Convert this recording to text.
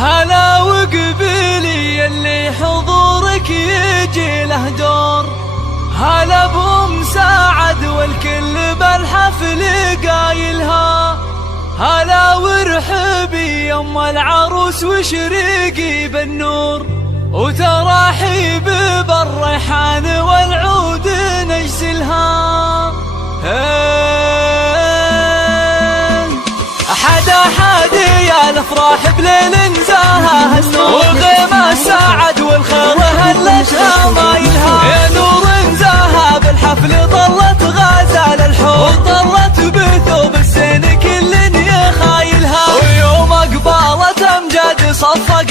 هلا وقبيلي اللي حضورك يجي له دور، هلا بمساعد والكل بالحفل قايلها، هلا وارحبي يم العروس وشريقي بالنور، وتراحيب بالريحان والعود نجسلها. أحد يا الافراح بليل نزاها هالنور، وغيمة ساعد والخير هلتها مايلها، يا نور نزاها بالحفل ظلت غازال الحور، ظلت بثوب السن كل يخايلها، ويوم اقبالت امجاد صفق